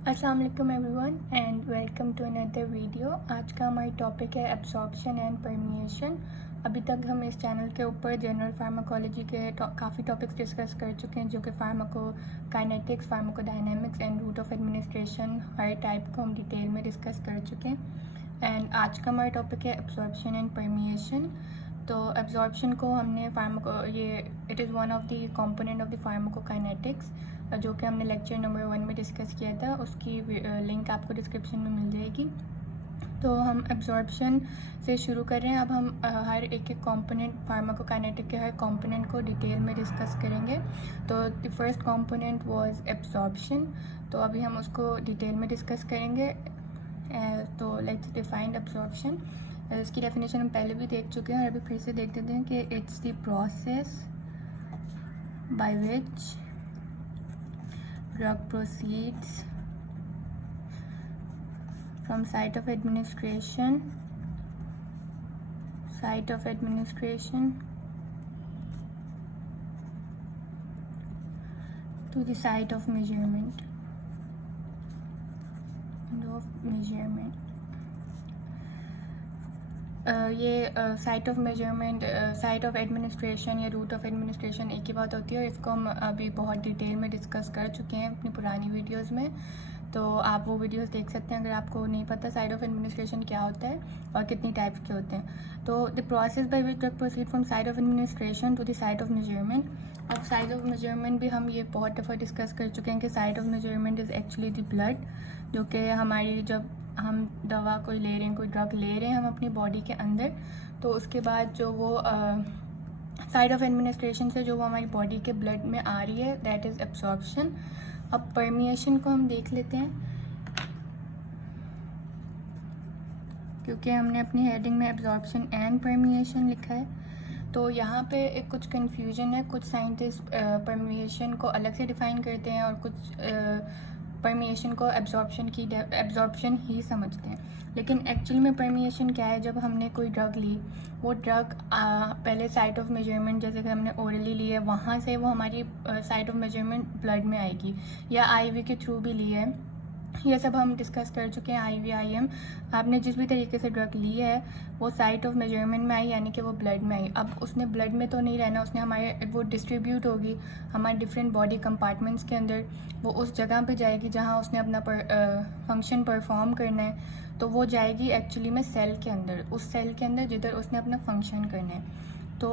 अस्सलाम वालेकुम everyone and welcome to another video. आज का हमारी टॉपिक है एब्जॉर्प्शन एंड परमिएशन। अभी तक हम इस चैनल के ऊपर जनरल फार्माकोलॉजी के काफ़ी टॉपिक्स डिस्कस कर चुके हैं, जो कि pharmacokinetics, pharmacodynamics and route of administration, हर टाइप को हम डिटेल में डिस्कस कर चुके हैं। एंड आज का हमारा टॉपिक है एब्जॉर्प्शन एंड परमिएशन। तो एब्जॉर्प्शन को हमने it is one of the component of the pharmacokinetics, जो कि हमने लेक्चर नंबर 1 में डिस्कस किया था। उसकी लिंक आपको डिस्क्रिप्शन में मिल जाएगी। तो हम एब्जॉर्प्शन से शुरू कर रहे हैं। अब हम हर एक कंपोनेंट, फार्माकोकाइनेटिक के हर कंपोनेंट को डिटेल में डिस्कस करेंगे। तो the first component was absorption, तो अभी हम उसको डिटेल में डिस्कस करेंगे। तो लेट्स डिफाइन एब्जॉर्प्शन। इसकी डेफिनेशन हम पहले भी देख चुके हैं और अभी फिर से देख देते हैं कि it's the process by which drug proceeds from site of administration to the site of measurement ये site of measurement, site of administration या रूट ऑफ एडमिनिस्ट्रेशन एक ही बात होती है, और इसको हम अभी बहुत डिटेल में डिस्कस कर चुके हैं अपनी पुरानी वीडियोस में। तो आप वो वीडियोस देख सकते हैं अगर आपको नहीं पता साइट ऑफ एडमिनिस्ट्रेशन क्या होता है और कितनी टाइप्स के होते हैं। तो the process by which drug proceed from site of administration to the site of measurement. अब साइट ऑफ मेजरमेंट भी हम ये बहुत दफ़ा डिस्कस कर चुके हैं कि site of measurement is actually the blood, जो कि हमारी जब हम दवा कोई ले रहे हैं, कोई ड्रग ले रहे हैं हम अपनी बॉडी के अंदर, तो उसके बाद जो वो साइट ऑफ एडमिनिस्ट्रेशन से जो वो हमारी बॉडी के ब्लड में आ रही है, दैट इज़ एब्जॉर्प्शन। अब परमिएशन को हम देख लेते हैं, क्योंकि हमने अपनी हेडिंग में एब्जॉर्प्शन एंड परमिएशन लिखा है। तो यहाँ पे एक कुछ कन्फ्यूजन है। कुछ साइंटिस्ट परमिएशन को अलग से डिफ़ाइन करते हैं और कुछ परमिएशन को एब्जॉर्प्शन ही समझते हैं। लेकिन एक्चुअली में परमिएशन क्या है? जब हमने कोई ड्रग ली, वो ड्रग पहले साइट ऑफ मेजरमेंट, जैसे कि हमने ओरली ली है, वहाँ से वो हमारी साइट ऑफ मेजरमेंट ब्लड में आएगी, या आईवी के थ्रू भी ली है। ये सब हम डिस्कस कर चुके हैं। आईवी, आईएम, आपने जिस भी तरीके से ड्रग ली है वो साइट ऑफ मेजरमेंट में आई, यानी कि वो ब्लड में आई। अब उसने ब्लड में तो नहीं रहना, उसने वो डिस्ट्रीब्यूट होगी हमारे डिफरेंट बॉडी कंपार्टमेंट्स के अंदर। वो उस जगह पे जाएगी जहाँ उसने अपना फंक्शन परफॉर्म करना है। तो वो जाएगी एक्चुअली में सेल के अंदर, उस सेल के अंदर जिधर उसने अपना फंक्शन करना है। तो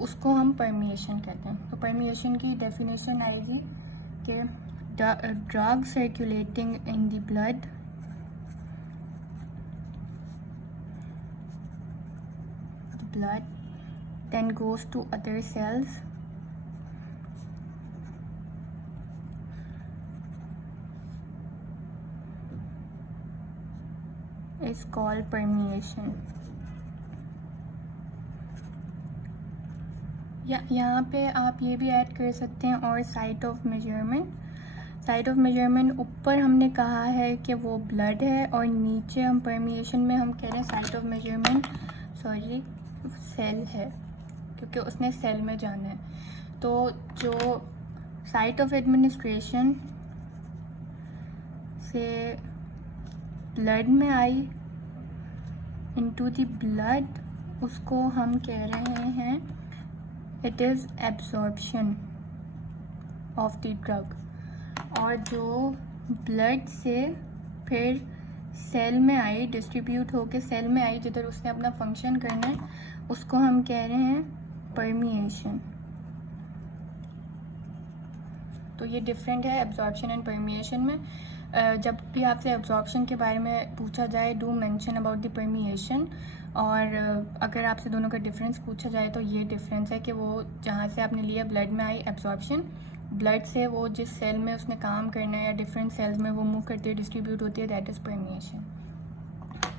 उसको हम परमिएशन कहते हैं। तो परमिएशन की डेफिनेशन आएगी कि drug circulating in the blood then goes to other cells is called permeation। यहाँ पे आप ये भी ऐड कर सकते हैं और site of measurement. Site of measurement ऊपर हमने कहा है कि वो ब्लड है, और नीचे हम परमिएशन में हम कह रहे हैं साइट ऑफ मेजरमेंट सेल है, क्योंकि उसने सेल में जाना है। तो जो साइट ऑफ एडमिनिस्ट्रेशन से ब्लड में आई इनटू द ब्लड, उसको हम कह रहे हैं it is absorption of the drug. और जो ब्लड से फिर सेल में आई, डिस्ट्रीब्यूट होके सेल में आई जिधर उसने अपना फंक्शन करना है, उसको हम कह रहे हैं परमिएशन। तो ये डिफरेंट है एब्जॉर्प्शन एंड परमिएशन में। जब भी आपसे एब्जॉर्प्शन के बारे में पूछा जाए, do mention about the permeation. और अगर आपसे दोनों का डिफरेंस पूछा जाए तो ये डिफरेंस है कि वो जहाँ से आपने लिया ब्लड में आई एब्जॉर्प्शन, ब्लड से वो जिस सेल में उसने काम करना है या डिफरेंट सेल्स में वो मूव करती है, डिस्ट्रीब्यूट होती है, दैट इज़ परमिएशन।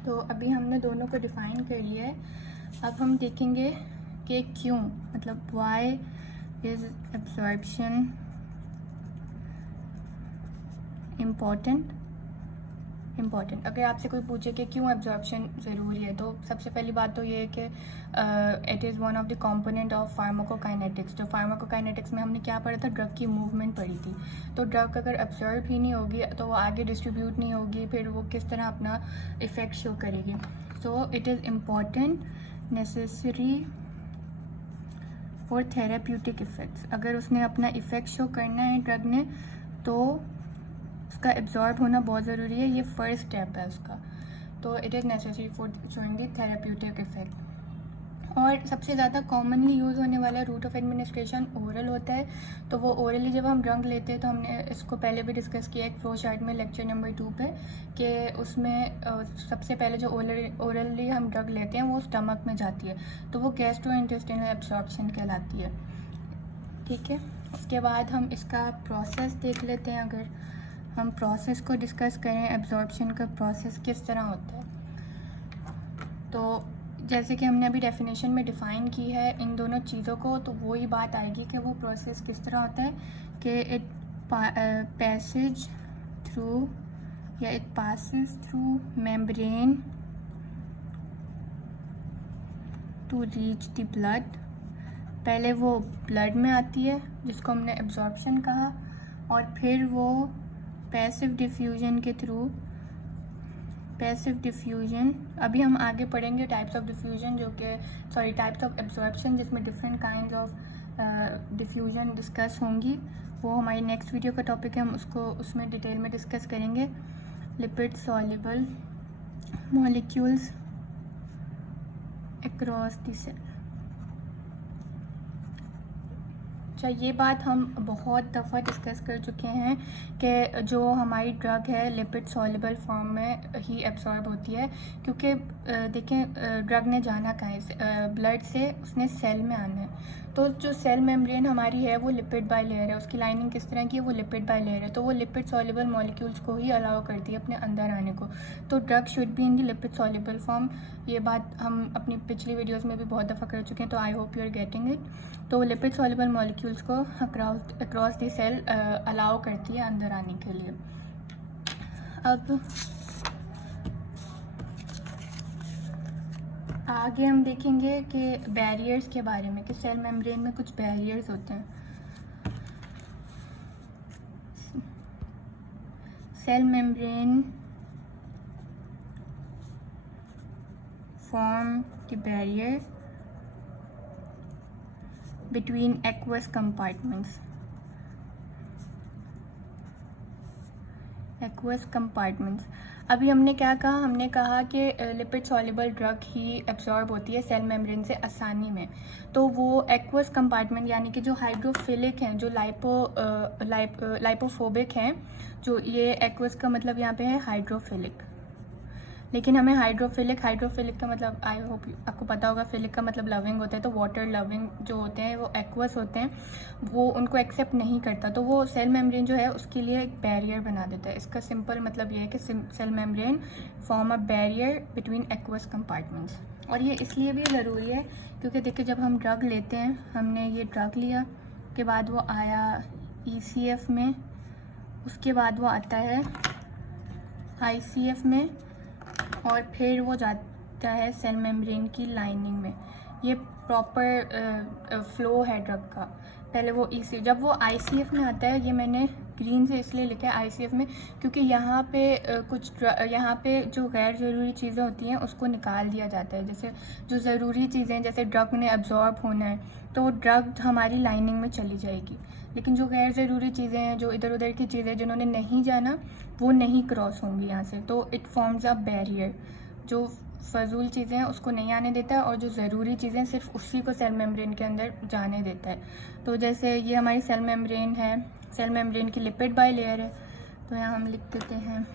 तो अभी हमने दोनों को डिफ़ाइन कर लिया है। अब हम देखेंगे कि क्यों, मतलब why is absorption important important. अगर आपसे कोई पूछे कि क्यों एब्जॉर्प्शन ज़रूरी है, तो सबसे पहली बात तो ये है कि it is one of the component of pharmacokinetics. जो फार्माकोकाइनेटिक्स में हमने क्या पढ़ा था, ड्रग की मूवमेंट पढ़ी थी। तो ड्रग अगर एब्जॉर्ब ही नहीं होगी तो वो आगे डिस्ट्रीब्यूट नहीं होगी, फिर वो किस तरह अपना इफ़ेक्ट शो करेगी। So it is important, necessary for therapeutic effects. अगर उसने अपना इफ़ेक्ट शो करना है ड्रग ने, तो उसका एब्जॉर्ब होना बहुत ज़रूरी है। ये फर्स्ट स्टेप है उसका। तो it is necessary for showing the therapeutic effect. और सबसे ज़्यादा कॉमनली यूज़ होने वाला रूट ऑफ एडमिनिस्ट्रेशन ओरल होता है। तो वो ओरली जब हम ड्रग लेते हैं, तो हमने इसको पहले भी डिस्कस किया एक फ्लो चार्ट में लेक्चर नंबर 2 पे, कि उसमें सबसे पहले जो ओरली हम ड्रग लेते हैं वो स्टमक में जाती है, तो वो गैस्ट्रोइंटेस्टाइनल एब्जॉर्प्शन कहलाती है। ठीक है, उसके बाद हम इसका प्रोसेस देख लेते हैं। अगर हम प्रोसेस को डिस्कस करें, एब्जॉर्प्शन का प्रोसेस किस तरह होता है, तो जैसे कि हमने अभी डेफिनेशन में डिफ़ाइन की है इन दोनों चीज़ों को, तो वही बात आएगी कि वो प्रोसेस किस तरह होता है कि इट पैसेज थ्रू या it passes through membrane to reach the blood. पहले वो ब्लड में आती है जिसको हमने एब्जॉर्प्शन कहा, और फिर वो पैसिव डिफ्यूजन के थ्रू, पैसिव डिफ्यूजन अभी हम आगे पढ़ेंगे, types of diffusion types of absorption, जिसमें different kinds of diffusion discuss होंगी। वो हमारी नेक्स्ट वीडियो का टॉपिक है, हम उसमें डिटेल में डिस्कस करेंगे। Lipid soluble molecules across the cell. अच्छा, ये बात हम बहुत दफ़ा डिस्कस कर चुके हैं कि जो हमारी ड्रग है लिपिड सॉल्युबल फॉर्म में ही एब्जॉर्ब होती है, क्योंकि देखें ड्रग ने जाना कहाँ है, ब्लड से उसने सेल में आना है। तो जो सेल मेम्ब्रेन हमारी है वो लिपिड बाई लेयर है, उसकी लाइनिंग किस तरह की है, वो लिपिड बाई लेयर है। तो वो लिपिड सॉल्युबल मॉलिक्यूल्स को ही अलाउ करती है अपने अंदर आने को। तो drug should be in the lipid soluble form. ये बात हम अपनी पिछली वीडियोस में भी बहुत दफ़ा कर चुके हैं, तो I hope you are getting it. तो लिपिड सॉल्युबल मॉलिक्यूल्स को अक्रॉस द सेल अलाउ करती है अंदर आने के लिए। अब आगे हम देखेंगे कि बैरियर्स के बारे में, कि सेल मेम्ब्रेन में कुछ बैरियर्स होते हैं। Cell membrane form the barrier between aqueous compartments. Aqueous compartments, अभी हमने क्या कहा, हमने कहा कि लिपिड सॉल्युबल ड्रग ही एब्जॉर्ब होती है सेल मेम्ब्रेन से आसानी में। तो वो एक्वस कंपार्टमेंट यानी कि जो हाइड्रोफिलिक हैं, जो लाइपोफोबिक हैं, जो ये एक्वस का मतलब यहाँ पे है हाइड्रोफिलिक। लेकिन हमें हाइड्रोफिलिक का मतलब आई होप आपको पता होगा, फिलिक का मतलब लविंग होता है, तो वाटर लविंग जो होते हैं वो एक्वस होते हैं, वो उनको एक्सेप्ट नहीं करता। तो वो सेल मेम्ब्रेन जो है उसके लिए एक बैरियर बना देता है। इसका सिंपल मतलब ये है कि cell membrane form a barrier between aqueous compartments. और ये इसलिए भी ज़रूरी है क्योंकि देखिए, जब हम ड्रग लेते हैं, हमने ये ड्रग लिया के बाद वो आया ECF में, उसके बाद वो आता है ICF में, और फिर वो जाता है सेल मेम्ब्रेन की लाइनिंग में। ये प्रॉपर फ्लो है ड्रग का। पहले वो जब वो ICF में आता है, ये मैंने ग्रीन से इसलिए लिखा है ICF में क्योंकि यहाँ पे यहाँ पे जो गैर ज़रूरी चीज़ें होती हैं उसको निकाल दिया जाता है। जैसे जो ज़रूरी चीज़ें, जैसे ड्रग ने एब्जॉर्ब होना है तो ड्रग हमारी लाइनिंग में चली जाएगी, लेकिन जो गैर ज़रूरी चीज़ें हैं, जो इधर उधर की चीज़ें जिन्होंने नहीं जाना, वो नहीं क्रॉस होंगी यहाँ से। तो इट फॉर्म्स अ बैरियर। जो फजूल चीज़ें हैं उसको नहीं आने देता है, और जो ज़रूरी चीज़ें सिर्फ उसी को सेल मेम्ब्रेन के अंदर जाने देता है। तो जैसे ये हमारी सेल मेम्ब्रेन है, सेल मेम्ब्रेन की लिपिड बाई लेयर है, तो यहाँ हम लिख देते हैं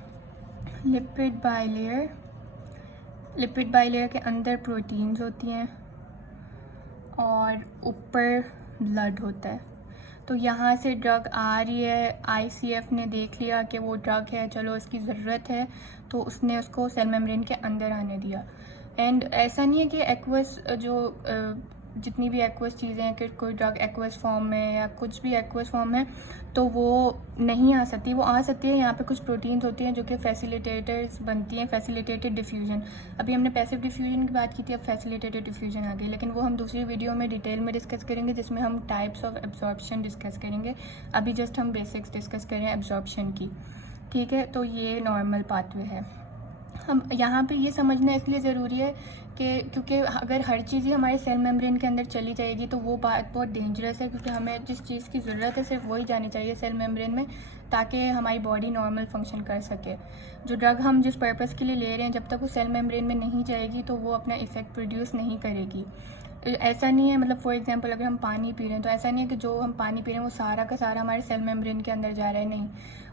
lipid by layer. Lipid by layer के अंदर प्रोटीन्स होती हैं और ऊपर ब्लड होता है। तो यहाँ से ड्रग आ रही है, ICF ने देख लिया कि वो ड्रग है, चलो इसकी ज़रूरत है, तो उसने उसको सेल मेम्ब्रेन के अंदर आने दिया। एंड ऐसा नहीं है कि एक्वस जो जितनी भी एक्वस चीज़ें हैं कि कोई ड्रग एक्वस फॉर्म में या कुछ भी एक्वस फॉर्म में तो वो नहीं आ सकती, वो आ सकती है। यहाँ पे कुछ प्रोटीन्स होती हैं जो कि फैसिलिटेटर्स बनती हैं, फैसिलिटेटेड डिफ्यूजन। अभी हमने पैसिव डिफ्यूजन की बात की थी, अब फैसिलिटेटेड डिफ्यूजन आ गई, लेकिन वो हम दूसरी वीडियो में डिटेल में डिस्कस करेंगे जिसमें हम टाइप्स ऑफ एब्जॉर्प्शन डिस्कस करेंगे। अभी जस्ट हम बेसिक्स डिस्कस करें एब्जॉर्प्शन की, ठीक है। तो ये नॉर्मल पाथवे है। हम यहाँ पे ये समझना इसलिए ज़रूरी है कि क्योंकि अगर हर चीज़ ही हमारे सेल मेम्ब्रेन के अंदर चली जाएगी तो वो बात बहुत डेंजरस है, क्योंकि हमें जिस चीज़ की ज़रूरत है सिर्फ वही जानी चाहिए सेल मेम्ब्रेन में, ताकि हमारी बॉडी नॉर्मल फंक्शन कर सके। जो ड्रग हम जिस पर्पज़ के लिए ले रहे हैं, जब तक वो सेल मेम्ब्रेन में नहीं जाएगी तो वो अपना इफेक्ट प्रोड्यूस नहीं करेगी। ऐसा नहीं है, मतलब फॉर एग्जांपल अगर हम पानी पी रहे हैं तो ऐसा नहीं है कि जो हम पानी पी रहे हैं वो सारा का सारा हमारे सेल मेम्ब्रेन के अंदर जा रहा है, नहीं,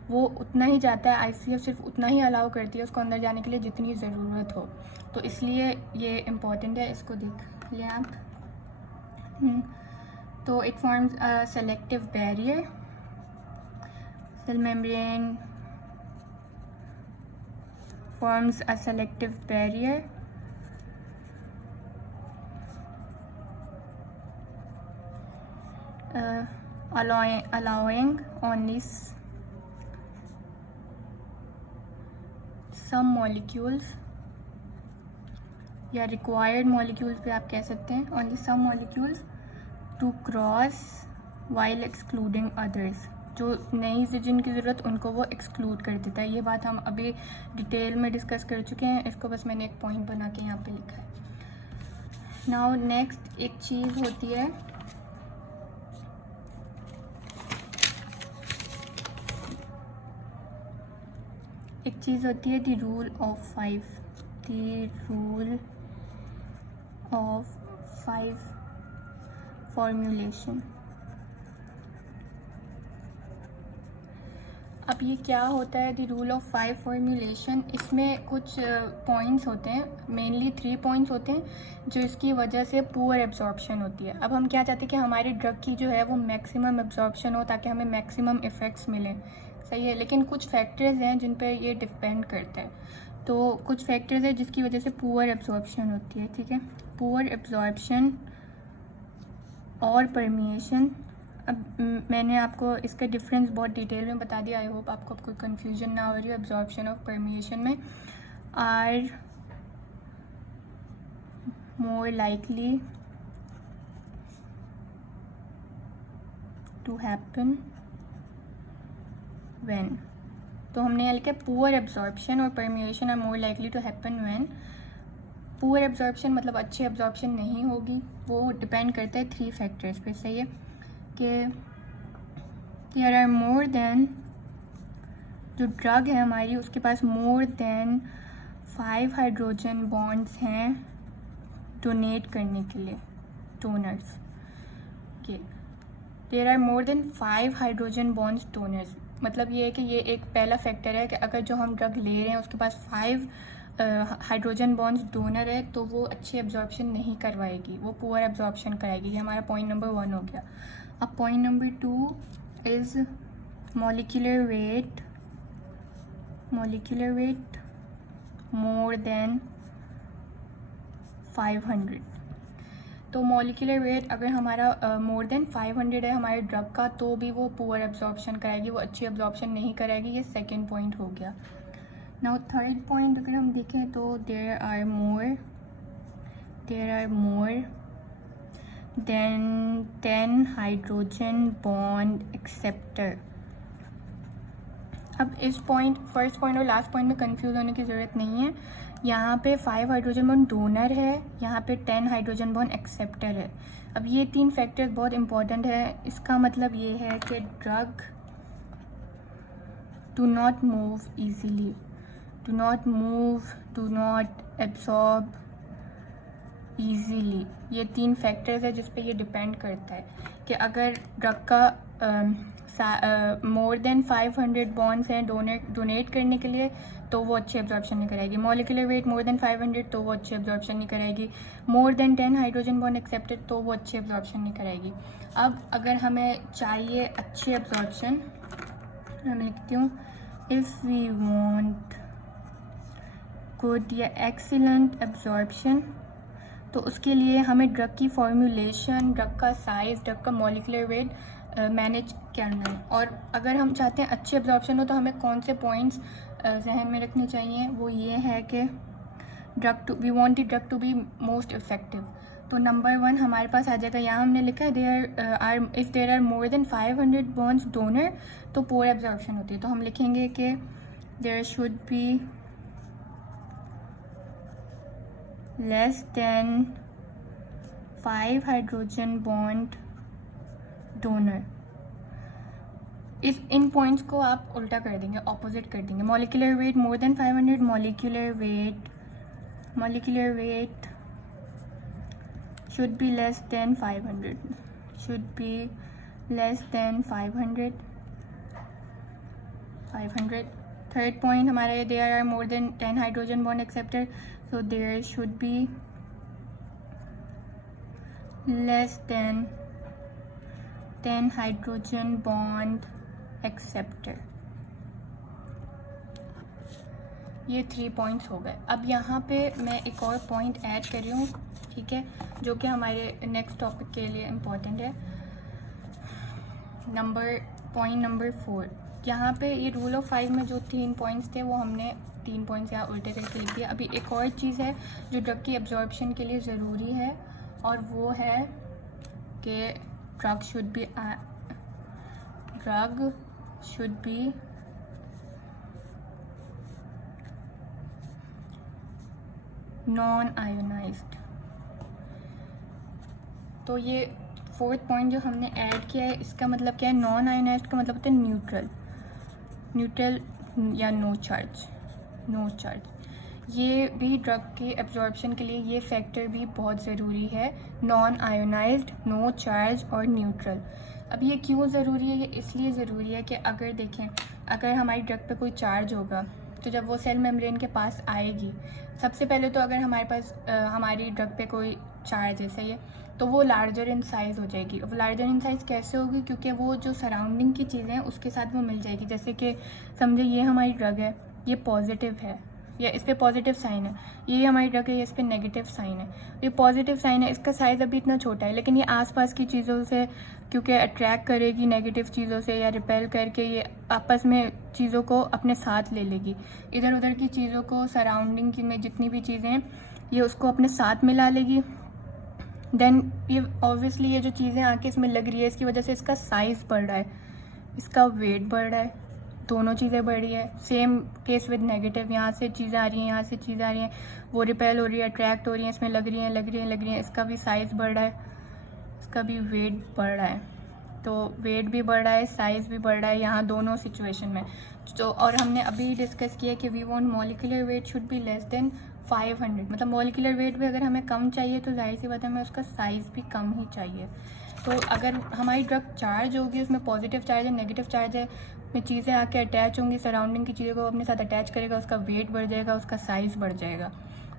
वो उतना ही जाता है। आईसीएफ सिर्फ उतना ही अलाउ करती है उसको अंदर जाने के लिए जितनी ज़रूरत हो, तो इसलिए ये इम्पॉर्टेंट है, इसको देख लें आप। तो it forms a selective barrier, cell membrane forms a selective barrier allowing only some molecules या required molecules भी आप कह सकते हैं, only some molecules to cross while excluding others। जो नई जिनकी ज़रूरत उनको वो एक्सक्लूड कर देता है। ये बात हम अभी डिटेल में डिस्कस कर चुके हैं, इसको बस मैंने एक पॉइंट बना के यहाँ पे लिखा है। नाउ नेक्स्ट एक चीज़ होती है the rule of 5, the rule of 5 formulation. अब ये क्या होता है द रूल ऑफ 5 फॉर्मूलेशन? इसमें कुछ पॉइंट्स होते हैं, मेनली 3 पॉइंट्स होते हैं जो इसकी वजह से पुअर एब्जॉर्प्शन होती है। अब हम क्या चाहते हैं कि हमारी ड्रग की जो है वो मैक्सिमम एब्जॉर्प्शन हो ताकि हमें मैक्सिमम इफ़ेक्ट्स मिलें, सही है। लेकिन कुछ फैक्टर्स हैं जिन पर ये डिपेंड करता है। तो कुछ फैक्टर्स हैं जिसकी वजह से पुअर एब्जॉर्प्शन होती है, ठीक है। पुअर एब्जॉर्प्शन और परमिएशन। अब मैंने आपको इसका डिफरेंस बहुत डिटेल में बता दिया, आई होप आपको कोई कन्फ्यूजन ना हो रही हो एब्जॉर्प्शन और परमिएशन में। Are more likely to happen when. तो हमने यहाँ लिखा पुअर एब्जॉर्प्शन और permeation are more likely to happen when. Poor absorption मतलब अच्छी एब्जॉर्प्शन नहीं होगी, वो डिपेंड करता है 3 फैक्टर्स पे, सही है। कि देयर आर मोर देन, जो ड्रग है हमारी उसके पास मोर देन 5 हाइड्रोजन बॉन्ड्स हैं डोनेट करने के लिए, डोनर्स के। There are more than 5 hydrogen bonds donors, मतलब ये है कि ये एक पहला फैक्टर है कि अगर जो हम ड्रग ले रहे हैं उसके पास 5 हाइड्रोजन बॉन्ड्स डोनर है तो वो अच्छी एब्जॉर्प्शन नहीं करवाएगी, वो पुअर एब्जॉर्प्शन कराएगी। ये हमारा पॉइंट नंबर 1 हो गया। अब point number 2 is molecular weight more than 500। तो molecular weight अगर हमारा मोर देन 500 है हमारे ड्रग का तो भी वो पुअर एब्जॉर्प्शन कराएगी, वो अच्छी एब्जॉर्प्शन नहीं कराएगी। ये सेकेंड पॉइंट हो गया। नाउ थर्ड पॉइंट अगर हम देखें तो there are more than 10 hydrogen bond acceptor. अब इस पॉइंट, फर्स्ट पॉइंट और लास्ट पॉइंट में कंफ्यूज होने की ज़रूरत नहीं है। यहाँ पे 5 हाइड्रोजन बॉन्ड डोनर है, यहाँ पे 10 हाइड्रोजन बॉन्ड एक्सेप्टर है। अब ये 3 फैक्टर्स बहुत इंपॉर्टेंट है। इसका मतलब ये है कि drug do not move easily, do not absorb easily. ये 3 फैक्टर्स है जिस पे ये डिपेंड करता है कि अगर ड्रग का मोर देन 500 बॉन्ड्स हैं डोनेट करने के लिए तो वो अच्छी एब्जॉर्प्शन नहीं कराएगी। मॉलिक्यूलर वेट मोर देन 500 तो वो अच्छी एब्जॉर्प्शन नहीं कराएगी। मोर देन 10 हाइड्रोजन बॉन्ड एक्सेप्टेड तो वो अच्छी एब्जॉर्प्शन नहीं कराएगी। अब अगर हमें चाहिए अच्छी एब्जॉर्प्शन, मैं लिखती हूँ इफ़ वी वांट गुड या एक्सीलेंट एब्जॉर्प्शन तो उसके लिए हमें ड्रग की फॉर्मूलेशन, ड्रग का साइज़, ड्रग का मॉलिक्यूलर वेट मैनेज करना है। और अगर हम चाहते हैं अच्छी एब्जॉर्प्शन हो तो हमें कौन से पॉइंट्स जहन में रखने चाहिए, वो ये है कि we want the drug to be most effective. तो नंबर 1 हमारे पास आ जाएगा, यहाँ हमने लिखा है if there are more than 500 bonds donor तो पोर एब्जॉर्प्शन होती है। तो हम लिखेंगे कि there should be less than 5 hydrogen bond donor. इन पॉइंट्स को आप उल्टा कर देंगे, ऑपोजिट कर देंगे। Molecular weight more than 500, molecular weight should be less than 500, should be less than 500. Third point हमारे there are more than 10 hydrogen bond accepted, so there should be less than 10 hydrogen bond accepted. ये 3 points हो गए। अब यहाँ पे मैं एक और पॉइंट ऐड कर रही हूँ, ठीक है, जो कि हमारे नेक्स्ट टॉपिक के लिए इम्पॉर्टेंट है। पॉइंट नंबर 4, यहाँ पे ये रूल ऑफ 5 में जो 3 पॉइंट्स थे वो हमने 3 पॉइंट्स यहाँ उल्टे करके लिख दिए। अभी एक और चीज़ है जो ड्रग की एब्जॉर्प्शन के लिए ज़रूरी है, और वो है कि drug should be non ionised. तो ये 4th पॉइंट जो हमने ऐड किया है, इसका मतलब क्या है? नॉन आयोनाइज्ड का मतलब होता है न्यूट्रल या नो चार्ज। ये भी ड्रग के एब्जॉर्प्शन के लिए ये फैक्टर भी बहुत ज़रूरी है, नॉन आयोनाइज्ड, नो चार्ज और न्यूट्रल। अब ये क्यों ज़रूरी है? ये इसलिए ज़रूरी है कि अगर देखें, अगर हमारी ड्रग पे कोई चार्ज होगा तो जब वो सेल मेम्ब्रेन के पास आएगी, सबसे पहले तो अगर हमारे पास हमारी ड्रग पे कोई चार्ज है, सही है, तो वो लार्जर इन साइज़ हो जाएगी। वो लार्जर इन साइज़ कैसे होगी? क्योंकि वो जो सराउंडिंग की चीज़ें हैं उसके साथ वो मिल जाएगी। जैसे कि समझे ये हमारी ड्रग है, ये पॉजिटिव है या इस पर पॉजिटिव साइन है, ये हमारी ड्रग है, ये इस पर नेगेटिव साइन है। ये पॉजिटिव साइन है, इसका साइज़ अभी इतना छोटा है, लेकिन ये आसपास की चीज़ों से क्योंकि अट्रैक्ट करेगी नेगेटिव चीज़ों से, या रिपेल करके ये आपस में चीज़ों को अपने साथ ले लेगी। इधर उधर की चीज़ों को, सराउंडिंग की में जितनी भी चीज़ें हैं, ये उसको अपने साथ मिला लेगी। देन ये ऑब्वियसली ये जो चीज़ें आके इसमें लग रही है, इसकी वजह से इसका साइज़ बढ़ रहा है, इसका वेट बढ़ रहा है, दोनों चीज़ें बढ़ रही है। सेम केस विद नेगेटिव, यहाँ से चीज़ें आ रही हैं, यहाँ से चीज़ें आ रही हैं, वो रिपेल हो रही है, अट्रैक्ट हो रही हैं, इसमें लग रही हैं, इसका भी साइज़ बढ़ रहा है, इसका भी वेट बढ़ रहा है। तो वेट भी बढ़ रहा है, साइज़ भी बढ़ रहा है यहाँ दोनों सिचुएशन में। तो और हमने अभी डिस्कस किया कि we want molecular weight should be less than 500, मतलब मॉलिक्यूलर वेट भी अगर हमें कम चाहिए तो जाहिर सी बात है हमें उसका साइज़ भी कम ही चाहिए। तो अगर हमारी ड्रग चार्ज होगी, उसमें पॉजिटिव चार्ज है, नेगेटिव चार्ज है, में चीज़ें आके अटैच होंगी, सराउंडिंग की चीज़ों को अपने साथ अटैच करेगा, उसका वेट बढ़ जाएगा, उसका साइज़ बढ़ जाएगा।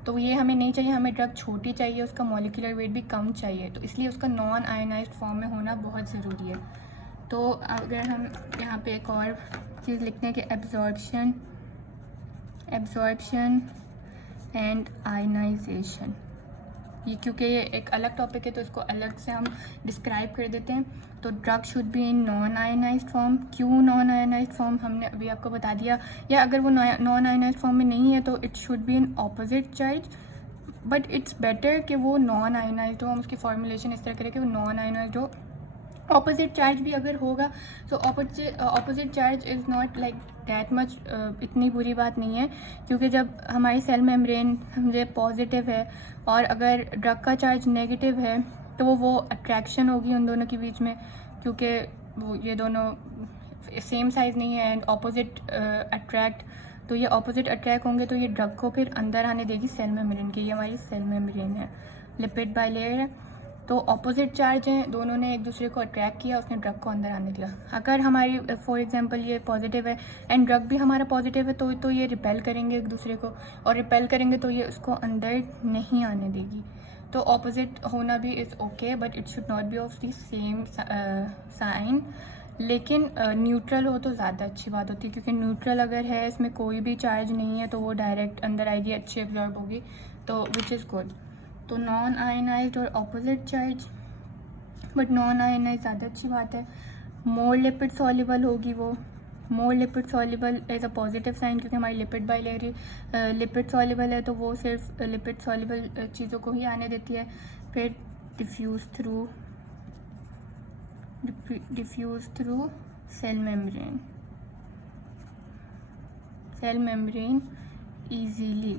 तो ये हमें नहीं चाहिए, हमें ड्रग छोटी चाहिए, उसका मॉलिक्यूलर वेट भी कम चाहिए, तो इसलिए उसका नॉन आयोनाइज्ड फॉर्म में होना बहुत ज़रूरी है। तो अगर हम यहाँ पे एक और चीज़ लिखते हैं कि एब्जॉर्प्शन एंड आयनाइजेशन, ये क्योंकि ये एक अलग टॉपिक है तो इसको अलग से हम डिस्क्राइब कर देते हैं। तो drug should be in non ionised form. क्यों नॉन आयोनाइज्ड फॉर्म हमने अभी आपको बता दिया, या अगर वो नॉन आयोनाइज्ड फॉर्म में नहीं है तो it should be in opposite charge, but it's better कि वो नॉन आयोनाइज्ड हो, हम उसकी फॉर्मुलेशन इस तरह करें कि वो नॉन आयोनाइज्ड हो। ऑपोजिट चार्ज भी अगर होगा तो opposite charge is not like that much, इतनी बुरी बात नहीं है, क्योंकि जब हमारी सेल मेम्ब्रेन हमसे पॉजिटिव है और अगर ड्रग का चार्ज नेगेटिव है तो वो अट्रैक्शन होगी उन दोनों के बीच में, क्योंकि वो ये दोनों सेम साइज़ नहीं है एंड ऑपोजिट अट्रैक्ट, तो ये ऑपोजिट अट्रैक्ट होंगे तो ये ड्रग को फिर अंदर आने देगी सेल मेम्ब्रेन के। ये हमारी सेल मेम्ब्रेन है, लिपिड बाइलेयर है, तो ऑपोजिट चार्ज हैं, दोनों ने एक दूसरे को अट्रैक्ट किया, उसने ड्रग को अंदर आने दिया। अगर हमारी फॉर एग्जांपल ये पॉजिटिव है एंड ड्रग भी हमारा पॉजिटिव है तो ये रिपेल करेंगे एक दूसरे को, और रिपेल करेंगे तो ये उसको अंदर नहीं आने देगी। तो ऑपोजिट होना भी is okay, but it should not be of the same sign. लेकिन न्यूट्रल हो तो ज़्यादा अच्छी बात होती है, क्योंकि न्यूट्रल अगर है, इसमें कोई भी चार्ज नहीं है, तो वो डायरेक्ट अंदर आएगी, अच्छी एब्जॉर्ब होगी, तो विच इज़ गुड। तो नॉन आयनाइज्ड और opposite charge, but non ionized ज़्यादा अच्छी बात है। मोर लिपिड सॉल्युबल होगी वो, more lipid soluble as a positive sign, क्योंकि हमारी लिपिड बाइलेरी लिपिड सॉल्युबल है, तो वो सिर्फ लिपिड सॉल्युबल चीज़ों को ही आने देती है। फिर diffuse through cell membrane easily.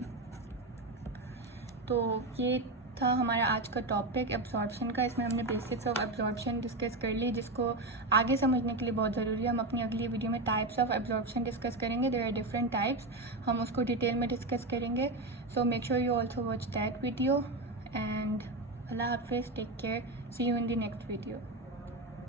तो ये था हमारा आज का टॉपिक एब्जॉर्प्शन का। इसमें हमने बेसिक्स ऑफ एब्जॉर्प्शन डिस्कस कर ली, जिसको आगे समझने के लिए बहुत ज़रूरी है। हम अपनी अगली वीडियो में टाइप्स ऑफ एब्जॉर्प्शन डिस्कस करेंगे। देयर आर डिफरेंट टाइप्स, हम उसको डिटेल में डिस्कस करेंगे। So make sure you also watch that video and अल्लाह हाफिज़, take care, see you in the next video.